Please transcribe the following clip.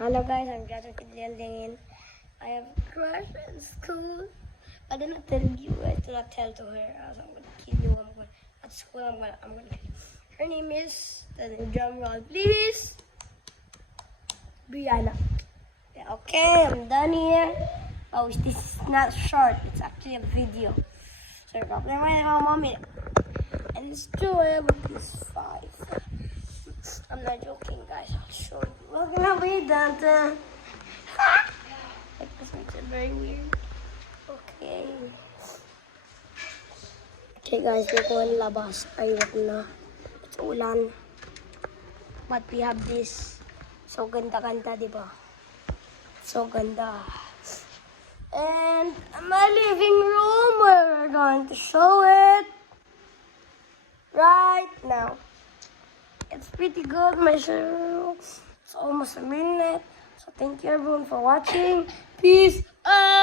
Hello guys, I'm Jathan Kidlildin. I have a crush in school. I did not tell you. I did not tell to her. I was, I'm gonna kill you. At school. I'm gonna kill you. Her name is drum roll, please. Brianna. Yeah, okay, I'm done here. Oh, this is not short. It's actually a video. So I'm playing my mommy. And it's true. I have a PS5. I'm not joking, guys. I'll show you. Welcome to me, Dante. This makes it very weird. Okay. Okay, guys. We're going labas. Ayok na. It's ulan. But we have this. So ganda-ganda, di ba? So ganda. And my living room, we're going to show it right now. It's pretty good, my show. It's almost a minute. So thank you everyone for watching. Peace out.